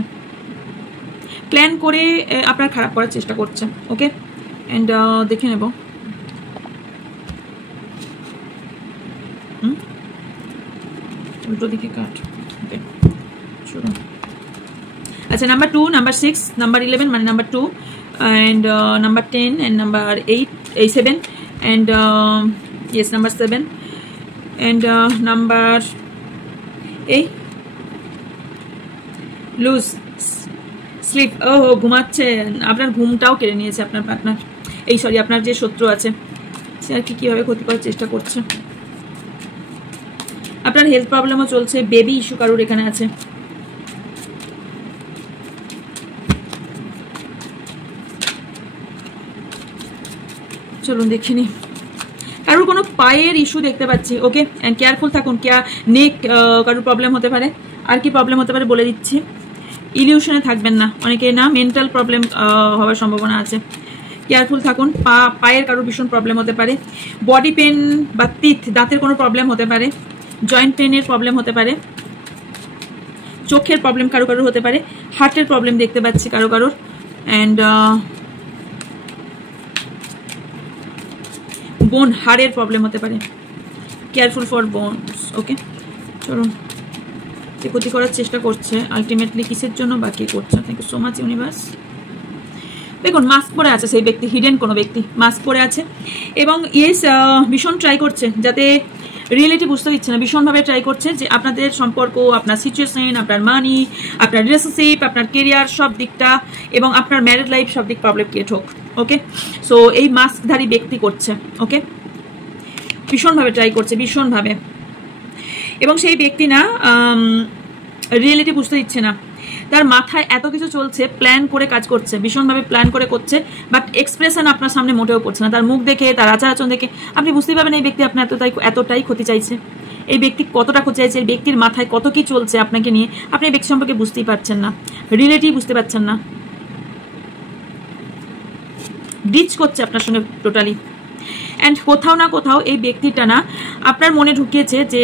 প্ল্যান করে আপনার খারাপ করার চেষ্টা করছে। ওকে, অ্যান্ড দেখে নেব উল্টো দিকে কাট। ওকে, শুরু। আচ্ছা, নাম্বার 2, নাম্বার 6, নাম্বার 11 মানে number 2, and number 10 and number 8, 7, and yes, number 7, and number 8, lose sleep। ও ঘুমাচ্ছে, আপনার ঘুমটাও কেড়ে নিয়েছে আপনার পার্টনার, এই সরি আপনার যে শত্রু আছে সে আর কি কীভাবে ক্ষতি করার চেষ্টা করছে। আপনার হেলথ প্রবলেমও চলছে, বেবি ইস্যু কারোর এখানে আছে। চলুন দেখে নি, কারোর কোনো পায়ের ইস্যু দেখতে পাচ্ছি। ওকে, অ্যান্ড কেয়ারফুল থাকুন, নেক কারোর প্রবলেম হতে পারে। আর কি প্রবলেম হতে পারে বলে দিচ্ছি, ইলিউশনে থাকবেন না, অনেকে না মেন্টাল প্রবলেম হওয়ার সম্ভাবনা আছে। কেয়ারফুল থাকুন, পায়ের কারোর ভীষণ প্রবলেম হতে পারে, বডি পেন বা দাঁতের কোনো প্রবলেম হতে পারে, জয়েন্ট পেনের প্রবলেম হতে পারে, চোখের প্রবলেম কারো কারোর হতে পারে, হার্টের প্রবলেম দেখতে পাচ্ছি কারো কারোর, অ্যান্ড বোন হাড়ের প্রবলেম হতে পারে। Careful for bones. ওকে, চলুন, যে ক্ষতি করার চেষ্টা করছে আলটিমেটলি কিসের জন্য বা কে করছে। Thank you so much universe. দেখুন, মাস্ক পরে আছে সেই ব্যক্তি, হিডেন কোনো ব্যক্তি মাস্ক পরে আছে, এবং ইয়েস ভীষণ ট্রাই করছে, যাতে রিয়েলিটি বুঝতে দিচ্ছে না, ভীষণভাবে ট্রাই করছে যে আপনাদের সম্পর্ক, আপনার সিচুয়েশন, আপনার মানি, আপনার রিলেশনশিপ, আপনার কেরিয়ার সব দিকটা, এবং আপনার ম্যারিড লাইফ সব দিক প্রবলেম ক্রিয়েট হোক। ওকে, সো এই মাস্কধারী ব্যক্তি করছে। ওকে, ভীষণভাবে ট্রাই করছে, ভীষণভাবে, এবং সেই ব্যক্তি না রিয়েলিটি বুঝতে দিচ্ছে না, তার মাথায় এত কিছু চলছে, প্ল্যান করে কাজ করছে, ভীষণভাবে প্ল্যান করে করছে, বাট এক্সপ্রেশন আপনার সামনে মোটেও করছে না। তার মুখ দেখে, তার আচার আচরণ দেখে আপনি বুঝতেই পারবেন এই ব্যক্তি আপনার এতটাই ক্ষতি চাইছে। এই ব্যক্তি কতটা ক্ষতি চাইছে, এই ব্যক্তির মাথায় কত কি চলছে আপনাকে নিয়ে, আপনি এই ব্যক্তি সম্পর্কে বুঝতেই পারছেন না, রিয়েলিটি বুঝতে পারছেন না, ডিচ করছে আপনার সঙ্গে টোটালি। অ্যান্ড কোথাও না কোথাও এই ব্যক্তিটা না আপনার মনে ঢুকিয়েছে যে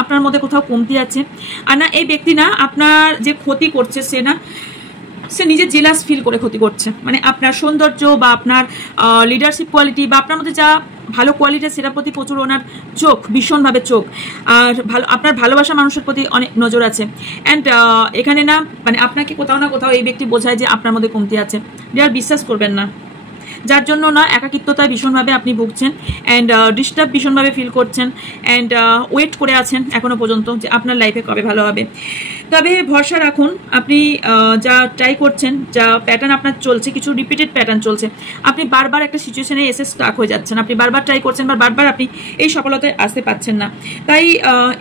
আপনার মধ্যে কোথাও কমতি আছে, আর না এই ব্যক্তি না আপনার যে ক্ষতি করছে সে নিজে জেলাস ফিল করে ক্ষতি করছে। মানে আপনার সৌন্দর্য বা আপনার লিডারশিপ কোয়ালিটি বা আপনার মধ্যে যা ভালো কোয়ালিটি সেটার প্রতি প্রচুর ওনার চোখ, ভীষণভাবে চোখ, আর আপনার ভালোবাসা মানুষের প্রতি অনেক নজর আছে। অ্যান্ড এখানে না মানে আপনাকে কোথাও না কোথাও এই ব্যক্তি বোঝায় যে আপনার মধ্যে কমতি আছে, আর বিশ্বাস করবেন না, যার জন্য না একাকিত্বতায় ভীষণভাবে আপনি ভুগছেন, অ্যান্ড ডিস্টার্ব ভীষণভাবে ফিল করছেন, অ্যান্ড ওয়েট করে আছেন এখনও পর্যন্ত যে আপনার লাইফে কবে ভালো হবে। তবে ভরসা রাখুন, আপনি যা ট্রাই করছেন, যা প্যাটার্ন আপনার চলছে, কিছু রিপিটেড প্যাটার্ন চলছে, আপনি বারবার একটা সিচুয়েশনে এসে স্টাক হয়ে যাচ্ছেন, আপনি বারবার ট্রাই করছেন বা বারবার আপনি এই সফলতায় আসতে পারছেন না। তাই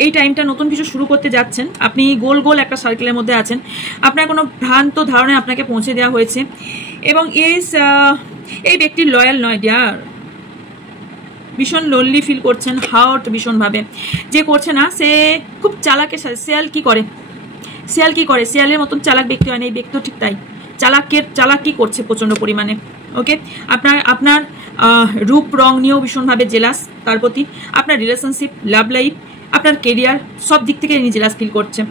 এই টাইমটা নতুন কিছু শুরু করতে যাচ্ছেন, আপনি গোল গোল একটা সার্কেলের মধ্যে আছেন, আপনার কোনো ভ্রান্ত ধারণে আপনাকে পৌঁছে দেওয়া হয়েছে, এবং এই ব্যক্তি লয়াল নয় ডিয়ার, ভীষণ লোনলি ফিল করছেন, হার্ট ভীষণভাবে, যে করছে না সে খুব চালাকের সাথে। শিয়াল কি করে, শিয়ালের মতন চালাক ব্যক্তি হয় না, এই ব্যক্তিও ঠিক তাই, চালাক কি করছে প্রচণ্ড পরিমাণে। ওকে, আপনার রূপ রং নিয়েও ভীষণভাবে জেলাস তার প্রতি, আপনার রিলেশনশিপ, লাভ লাইফ, আপনার কেরিয়ার সব দিক থেকে ইনি জেলাস ফিল করছে।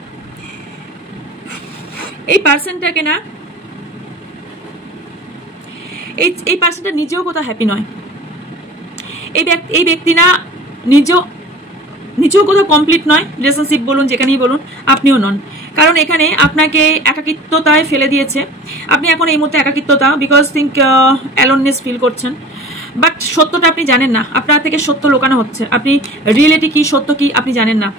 এই পার্সনটাকে না এই পার্সনটা নিজেও কোথাও হ্যাপি নয়, এই ব্যক্তি না নিজেও কোথাও কমপ্লিট নয়, রিলেশনশিপ বলুন যেখানেই বলুন, আপনিও নন, কারণ এখানে আপনাকে একাকিত্বতায় ফেলে দিয়েছে। আপনি এখন এই মুহূর্তে একাকিত্বতা, বিকজ অ্যালোননেস ফিল করছেন, বাট সত্যটা আপনি জানেন না, আপনার থেকে সত্য লুকানো হচ্ছে, আপনি রিয়েলিটি কি সত্য কি আপনি জানেন না।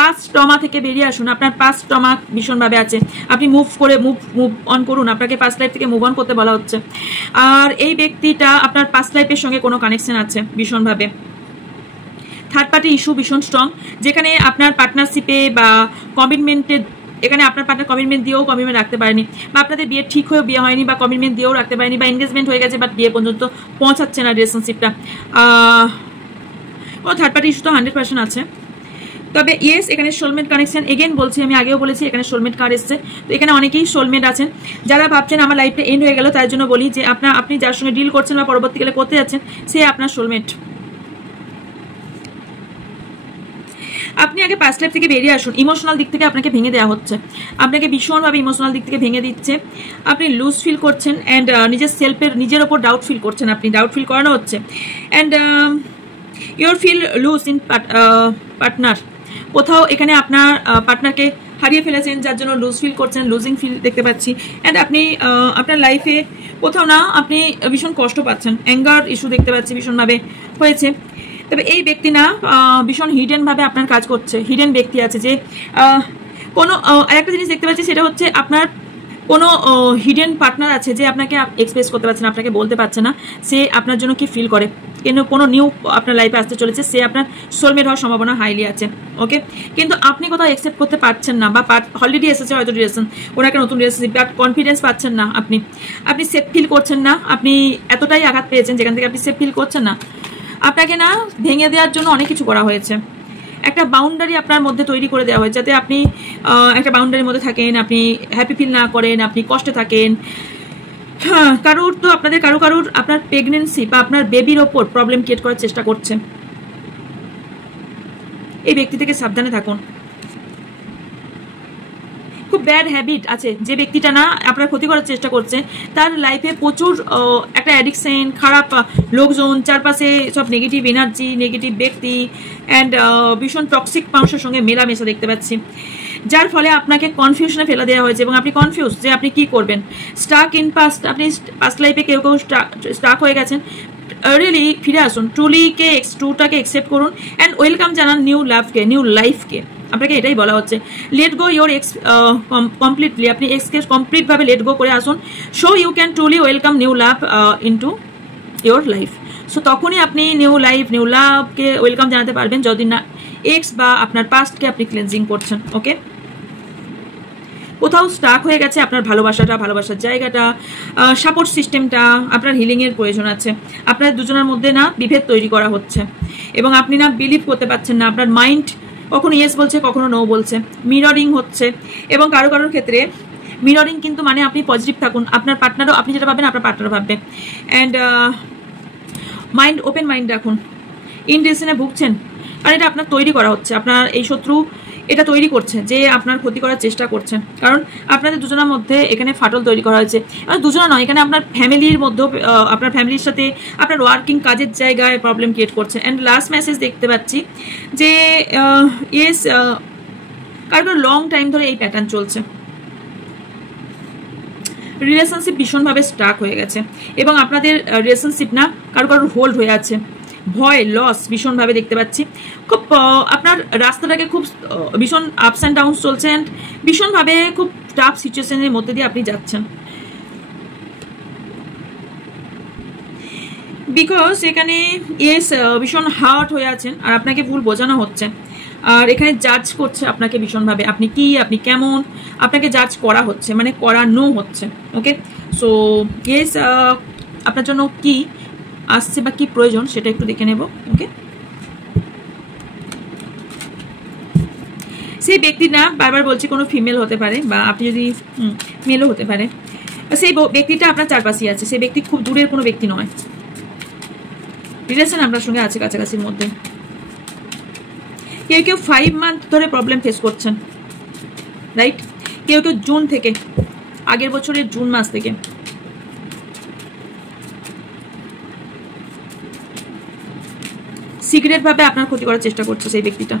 পাস্ট ট্রমা থেকে বেরিয়ে আসুন, আপনার পাস্ট ট্রমা ভীষণভাবে আছে, আপনি মুভ অন করুন, আপনাকে পাস্ট লাইফ থেকে মুভ অন করতে বলা হচ্ছে। আর এই ব্যক্তিটা আপনার পাস্ট লাইফের সঙ্গে কোনো কানেকশন আছে ভীষণভাবে, থার্ড পার্টি ইস্যু ভীষণ স্ট্রং, যেখানে আপনার পার্টনারশিপে বা কমিটমেন্টে এখানে আপনার পার্টনার কমিটমেন্ট দিয়েও কমিটমেন্ট রাখতে পারেনি, বা আপনাদের বিয়ে ঠিক হয়েও বিয়ে হয়নি, বা কমিটমেন্ট দিয়েও রাখতে পারেনি, বা এনগেজমেন্ট হয়ে গেছে বাট বিয়ে পর্যন্ত পৌঁছাচ্ছে না রিলেশনশিপটা। ও থার্ড পার্টি ইস্যু তো 100% আছে। তবে ইয়েস, এখানে সোলমেট কানেকশন, এগেন বলছি, আমি আগেও বলেছি এখানে সোলমেট কার্ড এসছে। তো এখানে অনেকেই সোলমেট আছেন। যারা ভাবছেন আমার লাইফটা এন্ড হয়ে গেল, তার জন্য বলি যে আপনি যার সঙ্গে ডিল করছেন বা পরবর্তীকালে করতে যাচ্ছেন, সে আপনার সোলমেট। আপনি আগে পাস্ট লাইফ থেকে বেরিয়ে আসুন। ইমোশনাল দিক থেকে আপনাকে ভেঙে দেওয়া হচ্ছে, আপনাকে ভীষণভাবে ইমোশনাল দিক থেকে ভেঙে দিচ্ছে। আপনি লুজ ফিল করছেন অ্যান্ড নিজের ওপর ডাউট ফিল করছেন, আপনি ডাউট ফিল করানো হচ্ছে। And your feel lose in partner. কোথাও এখানে আপনার পার্টনারকে হারিয়ে ফেলেছেন, যার জন্য লুজ ফিল করছেন, লুজিং ফিল দেখতে পাচ্ছি। অ্যান্ড আপনি আপনার লাইফে কোথাও না আপনি ভীষণ কষ্ট পাচ্ছেন, অ্যাঙ্গার ইস্যু দেখতে পাচ্ছি ভীষণভাবে হয়েছে। তবে এই ব্যক্তি না ভীষণ হিডেনভাবে আপনার কাজ করছে, হিডেন ব্যক্তি আছে যে কোনো আরেকটা জিনিস দেখতে পাচ্ছি, সেটা হচ্ছে আপনার কোনো হিডেন পার্টনার আছে যে আপনাকে এক্সপ্রেস করতে পারছে না, আপনাকে বলতে পারছে না সে আপনার জন্য কি ফিল করে। কিন্তু কোনো নিউ আপনার লাইফে আসতে চলেছে, সে আপনার সোলমেট হওয়ার সম্ভাবনা হাইলি আছে। ওকে, কিন্তু আপনি কোথাও অ্যাকসেপ্ট করতে পারছেন না, বা অলরেডি এসেছে হয়তো রিলেশন, কোনো একটা নতুন রিলেশনশিপ, বাট কনফিডেন্স পাচ্ছেন না, আপনি সেফ ফিল করছেন না। আপনি এতটাই আঘাত পেয়েছেন যেখান থেকে আপনি সেফ ফিল করছেন না। আপনাকে না ভেঙে দেওয়ার জন্য অনেক কিছু করা হয়েছে, একটা বাউন্ডারি আপনার মধ্যে তৈরি করে দেওয়া হয়েছে, যাতে আপনি একটা বাউন্ডারির মধ্যে থাকেন, আপনি হ্যাপি ফিল না করেন, আপনি কষ্টে থাকেন। হ্যাঁ, কারোর আপনার প্রেগনেন্সি বা আপনার বেবির ওপর প্রবলেম ক্রিয়েট করার চেষ্টা করছে। এই ব্যক্তি থেকে সাবধানে থাকুন। খুব ব্যাড হ্যাবিট আছে যে ব্যক্তিটা না আপনার ক্ষতি করার চেষ্টা করছে, তার লাইফে প্রচুর একটা অ্যাডিকশন, খারাপ লোকজন, চারপাশে সব নেগেটিভ এনার্জি, নেগেটিভ ব্যক্তি অ্যান্ড ভীষণ টক্সিক মানুষের সঙ্গে মেলামেশা দেখতে পাচ্ছি, যার ফলে আপনাকে কনফিউশনে ফেলে দেওয়া হয়েছে এবং আপনি কনফিউজ যে আপনি কি করবেন। স্টাক ইন পাস্ট, আপনি পাস্ট লাইফে কেউ স্টাক হয়ে গেছেন। রিয়েলি ফিরে আসুন, ট্রুটাকে অ্যাকসেপ্ট করুন অ্যান্ড ওয়েলকাম জানান নিউ লাইফকে। আপনাকে এটাই বলা হচ্ছে, let go your ex completely. আপনি এক্সকে কমপ্লিটভাবে লেট গো করে আসুন। So you can truly welcome new love into your life. So তখনই আপনি নিউ লাভকে ওয়েলকাম জানাতে পারবেন, যদি না এক্স বা আপনার পাস্টকে আপনি ক্লেনজিং করছেন। ওকে, কোথাও স্টাক হয়ে গেছে আপনার ভালোবাসার জায়গাটা, সাপোর্ট সিস্টেমটা, আপনার হিলিংয়ের প্রয়োজন আছে। আপনার দুজনের মধ্যে না বিভেদ তৈরি করা হচ্ছে এবং আপনি না বিলিভ করতে পারছেন না। আপনার মাইন্ড কখনো ইয়েস বলছে, কখনো নো বলছে, মিররিং হচ্ছে। এবং কারোর ক্ষেত্রে মিররিং কিন্তু মানে আপনি পজিটিভ থাকুন, আপনার পার্টনারও আপনি যেটা ভাববেন আপনার পার্টনারও ভাববে। অ্যান্ড মাইন্ড ওপেন মাইন্ড রাখুন। ইনডিসিশনে ভুগছেন কারণ এটা আপনার তৈরি করা হচ্ছে, আপনার এই শত্রু এটা তৈরি করছে যে আপনার ক্ষতি করার চেষ্টা করছেন, কারণ আপনাদের দুজনের মধ্যে এখানে ফাটল তৈরি করা হয়েছে। দুজনা নয়, এখানে আপনার ফ্যামিলির মধ্যে, আপনার ফ্যামিলির সাথে আপনার ওয়ার্কিং কাজের জায়গায় প্রবলেম ক্রিয়েট করছে। অ্যান্ড লাস্ট মেসেজ দেখতে পাচ্ছি যে ইয়েস, কারণ লং টাইম ধরে এই প্যাটার্ন চলছে, রিলেশনশিপ ভীষণভাবে স্টাক হয়ে গেছে এবং আপনাদের রিলেশনশিপ না কারোর হোল্ড হয়ে আছে। ভয়, লস ভীষণভাবে দেখতে পাচ্ছি। খুব আপনার রাস্তাটাকে খুব ভীষণ আপস অ্যান্ড ডাউন চলছে অ্যান্ড ভীষণভাবে খুব টাফ সিচুয়েশনের মধ্যে দিয়ে আপনি যাচ্ছেন, বিকজ এখানে ইয়েস ভীষণ হার্ট হয়ে আছেন আর আপনাকে ভুল বোঝানো হচ্ছে। আর এখানে জাজ করছে আপনাকে ভীষণভাবে, আপনি কি, আপনি কেমন, আপনাকে জাজ করা হচ্ছে, মানে করানো হচ্ছে। ওকে, সো ইয়েস আপনার জন্য কি আসছে বা কি প্রয়োজন সেটা একটু দেখে নেব। ওকে, সেই ব্যক্তি না বারবার বলছি কোনো ফিমেল হতে পারে বা আপনি যদি মেলও হতে পারে, সেই ব্যক্তিটা আপনার চারপাশেই আছে। সেই ব্যক্তি খুব দূরের কোনো ব্যক্তি নয়, রিলেশন আপনার সঙ্গে আছে কাছাকাছির মধ্যে। কেউ 5 মান্থ ধরে প্রবলেম ফেস করছেন, রাইট? কেউ জুন থেকে, আগের বছরের জুন মাস থেকে। সিক্রেট ভাবে আপনার ক্ষতি করার চেষ্টা করছে সেই ব্যক্তিটা।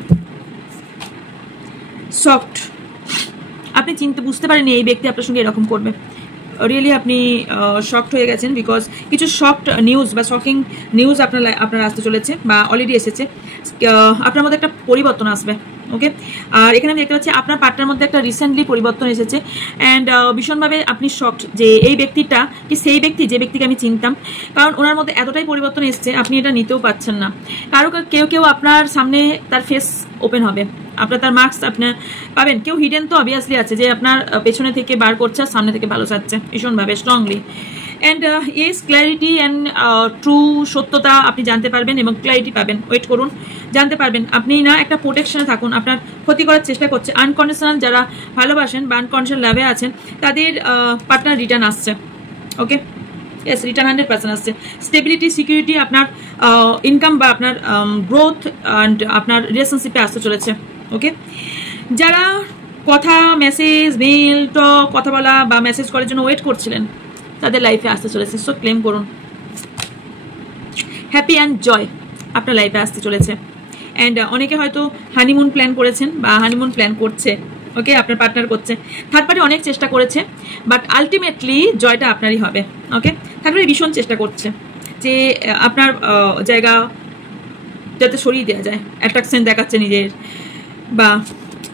শকড, আপনি বুঝতে পারেননি এই ব্যক্তি আপনার সঙ্গে এরকম করবে। রিয়েলি আপনি শকড হয়ে গেছেন, বিকজ কিছু শকড নিউজ বা শকিং নিউজ আপনার আসতে চলেছে বা অলরেডি এসেছে। আপনার মধ্যে একটা পরিবর্তন আসবে। ওকে। আর এখানে আমি দেখতে পাচ্ছি আপনার পার্টনার মধ্যে একটা রিসেন্টলি পরিবর্তন এসেছে অ্যান্ড ভীষণভাবে আপনি শকড যে এই ব্যক্তিটা কি সেই ব্যক্তি যে ব্যক্তিকে আমি চিনতাম, কারণ ওনার মধ্যে এতটাই পরিবর্তন এসছে আপনি এটা নিতেও পারছেন না। কেউ আপনার সামনে তার ফেস ওপেন হবে, আপনার তার মার্কস আপনার পাবেন। কেউ হিডেন তো অবভিয়াসলি আছে যে আপনার পেছনে থেকে বার করছে আর সামনে থেকে ভালো চাচ্ছে ভীষণভাবে strongly. And yes clarity and true সত্যতা আপনি জানতে পারবেন এবং ক্ল্যারিটি পাবেন। ওয়েট করুন, জানতে পারবেন। আপনি না একটা প্রোটেকশনে থাকুন, আপনার ক্ষতি করার চেষ্টা করছে আনকন্ডিশনাল যারা ভালোবাসেন বা আনকন্ডিশনাল লাভে আছেন তাদের পার্টনার রিটার্ন আসছে। ওকে, ইয়েস রিটার্ন 100% আসছে। স্টেবিলিটি সিকিউরিটি আপনার ইনকাম বা আপনার গ্রোথ অ্যান্ড আপনার রিলেশনশিপে আসতে চলেছে। ওকে, যারা কথা মেসেজ মেল টক কথা বলা বা মেসেজ করার জন্য ওয়েট করছিলেন তাদের লাইফে আসতে চলেছে। সো ক্লেম করুন, হ্যাপি অ্যান্ড জয় আপনার লাইফে আসতে চলেছে। অ্যান্ড অনেকে হয়তো হানিমুন প্ল্যান করেছেন বা হানিমুন প্ল্যান করছে। ওকে, আপনার পার্টনার করছে, থার্ড পার্টি অনেক চেষ্টা করেছে বাট আলটিমেটলি জয়টা আপনারই হবে। ওকে, থার্ড পার্টি ভীষণ চেষ্টা করছে যে আপনার জায়গা যাতে সরিয়ে দেওয়া যায়, অ্যাট্রাকশন দেখাচ্ছে নিজের বা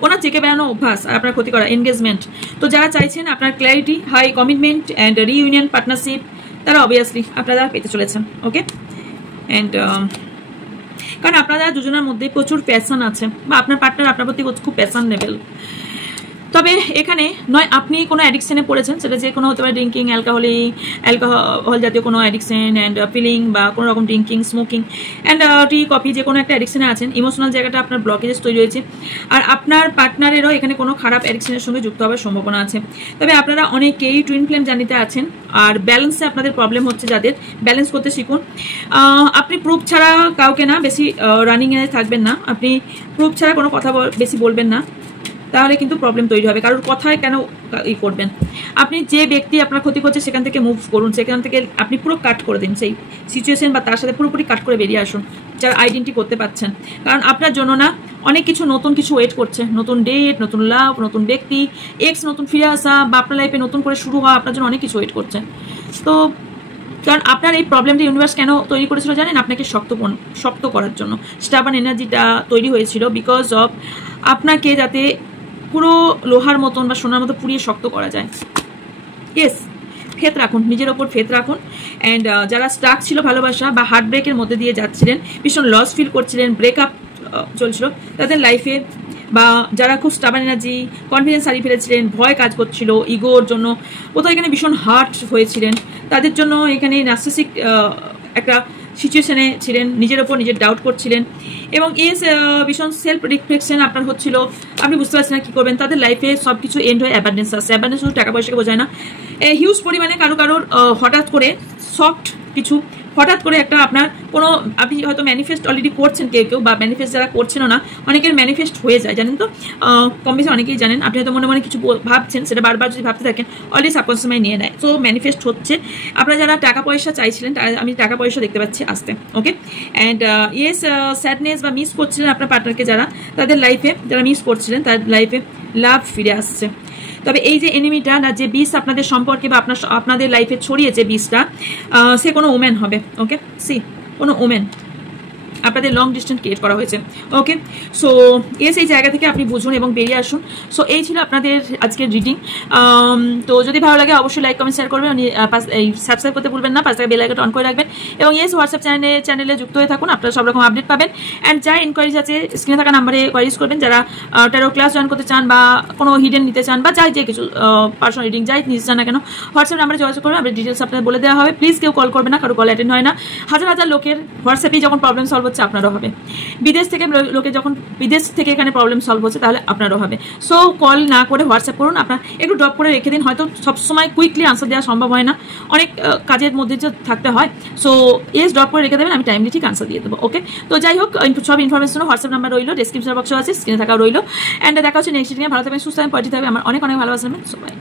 ওনার চেকে বেড়ানো অভ্যাস আর আপনার ক্ষতি করা এনগেজমেন্ট। তো যারা চাইছেন আপনার clarity high commitment and reunion partnership তারা অবভিয়াসলি আপনারা পেতে চলেছেন। ওকে, অ্যান্ড কারণ আপনারা দুজনের মধ্যে প্রচুর প্যাশন আছে বা আপনার পার্টনার আপনার প্রতি খুব প্যাশন লেভেল। তবে এখানে নয় আপনি কোনো অ্যাডিকশনে পড়েছেন, সেটা যে কোনো হতে পারে ড্রিঙ্কিং, অ্যালকোহল জাতীয় কোনো অ্যাডিকশন অ্যান্ড ফিলিং বা কোনো রকম drinking, smoking and tea coffee, যে কোনো একটা অ্যাডিকশনে আছেন। ইমোশনাল জায়গাটা আপনার ব্লকেজেস তৈরি হয়েছে আর আপনার পার্টনারেরও এখানে কোনো খারাপ অ্যাডিকশনের সঙ্গে যুক্ত হওয়ার সম্ভাবনা আছে। তবে আপনারা অনেকেই টুইন ফ্লেম জার্নিতে আছেন আর ব্যালেন্সে আপনাদের প্রবলেম হচ্ছে, যাদের ব্যালেন্স করতে শিখুন। আপনি প্রুফ ছাড়া কাউকে না বেশি রানিংয়ে থাকবেন না, আপনি প্রুফ ছাড়া কোনো কথা বেশি বলবেন না, তাহলে কিন্তু প্রবলেম তৈরি হবে। কারোর কথায় কেন ই করবেন? আপনি যে ব্যক্তি আপনার ক্ষতি করছে সেখান থেকে মুভ করুন, সেখান থেকে আপনি পুরো কাট করে দিন সেই সিচুয়েশন বা তার সাথে পুরোপুরি কাট করে বেরিয়ে আসুন, যার আইডেন্টি করতে পারছেন। কারণ আপনার জন্য না অনেক কিছু নতুন কিছু ওয়েট করছে, নতুন ডেট, নতুন লাভ, নতুন ব্যক্তি, এক্স নতুন ফিরে আসা বা আপনার লাইফে নতুন করে শুরু হওয়া, আপনার জন্য অনেক কিছু ওয়েট করছে। তো কারণ আপনার এই প্রবলেমটা ইউনিভার্স কেন তৈরি করেছিল জানেন? আপনাকে শক্ত করার জন্য স্টাবার্ন এনার্জিটা তৈরি হয়েছিল বিকজ অফ আপনাকে যাতে পুরো লোহার মতন বা সোনার মতো পুড়িয়ে শক্ত করা যায়। ইয়েস, ফেথ রাখুন, নিজের ওপর ফেথ রাখুন। অ্যান্ড যারা স্টাক ছিল ভালোবাসা বা হার্ট ব্রেকের মধ্যে দিয়ে যাচ্ছিলেন, ভীষণ লস ফিল করছিলেন, ব্রেকআপ চলছিল তাদের লাইফে, বা যারা খুব স্টাবার্ন এনার্জি, কনফিডেন্স হারিয়ে ফেলেছিলেন, ভয় কাজ করছিল ইগোর জন্য, কোথাও এখানে ভীষণ হার্ট হয়েছিলেন, তাদের জন্য এখানে নার্সিসিক একটা সিচুয়েশনে ছিলেন, নিজের ওপর নিজের ডাউট করছিলেন এবং ভীষণ সেলফ রিফ্লেকশন আপনার হচ্ছিল, আপনি বুঝতে পারছেন না কী করবেন। তাদের লাইফে সব কিছু এন্ড হয়ে অ্যাবান্ডেন্স আসছে। অ্যাবান্ডেন্স শুধু টাকা পয়সাকে বোঝায় না, হিউজ পরিমাণে কারোর হঠাৎ করে সফট কিছু, হঠাৎ করে একটা আপনার কোনো, আপনি হয়তো ম্যানিফেস্ট অলরেডি করছেন কেউ বা ম্যানিফেস্ট যারা করছেনও না, অনেকের ম্যানিফেস্ট হয়ে যায় জানেন তো, কম বেশি অনেকেই জানেন। আপনি হয়তো মনে মনে কিছু ভাবছেন, সেটা বারবার যদি ভাবতে থাকেন অলরেডি সাবকনসিয়াস মাইন্ড নিয়ে নেয়। তো ম্যানিফেস্ট হচ্ছে। আপনারা যারা টাকা পয়সা চাইছিলেন, আমি টাকা পয়সা দেখতে পাচ্ছি আসতে। ওকে, অ্যান্ড ইয়েস স্যাডনেস বা মিস করছিলেন আপনার পার্টনারকে, যারা তাদের লাইফে যারা মিস করছিলেন তাদের লাইফে লাভ ফিরে আসছে। তবে এই যে এনিমিটা না, যে বিষ আপনাদের সম্পর্কে বা আপনাদের লাইফে ছড়িয়েছে বিষটা, সে কোনো ওমেন হবে। ওকে, কোনো ওমেন আপনাদের লং ডিস্টেন্স ক্রিয়েট করা হয়েছে। ওকে, সো এই জায়গা থেকে আপনি বুঝুন এবং বেরিয়ে আসুন। সো এই ছিল আপনাদের আজকের রিডিং। তো যদি ভালো লাগে অবশ্যই লাইক কমেন্ট শেয়ার করবেন, এই সাবস্ক্রাইব করতে ভুলবেন না, পাঁচ টাকা বেল আইকনটা অন করে রাখবেন এবং হোয়াটসঅ্যাপ চ্যানেলে যুক্ত হয়ে থাকুন, আপনারা সব রকম আপডেট পাবেন। অ্যান্ড যা ইনকোয়ারিজ আছে স্ক্রিনে থাকা নাম্বারে কোয়ারিজ করবেন, যারা ট্যারো ক্লাস জয়েন করতে চান বা কোনো হিডেন নিতে চান বা যে কিছু পার্সোনাল রিডিং যাই নিতে চান না কেন, হোয়াটসঅ্যাপ নাম্বারে যোগাযোগ করবেন, আপনার ডিটেলস আপনাদের বলে দেওয়া হবে। প্লিজ কেউ কল করবে না, কারো কল অ্যাটেন্ড হয় না। হাজার লোকের হোয়াটসঅ্যাপেই যখন প্রবলেম সলভ হচ্ছে আপনারও হবে, বিদেশ থেকে এখানে প্রবলেম সলভ হচ্ছে তাহলে আপনারও হবে। সো কল না করে হোয়াটসঅ্যাপ করুন, আপনার একটু ড্রপ করে রেখে দিন। হয়তো সবসময় কুইকলি আনসার দেওয়া সম্ভব হয় না, অনেক কাজের মধ্যে থাকতে হয়। সো ড্রপ করে রেখে দেবেন, আমি টাইমলি ঠিক আনসার দিয়ে দেবো। ওকে, তো যাই হোক, সব ইনফরমেশন হোয়াটসঅ্যাপ নাম্বার রইলো, ডেসক্রিপশন বক্সও আছে, স্ক্রিনে থাকা রইলো। অ্যান্ড দেখা হচ্ছে নেক্সট দিনে। ভালো থাকবেন, সুস্থ থাকবেন, পজিটিভ থাকবেন। আমার অনেক ভালোবাসা। সবাই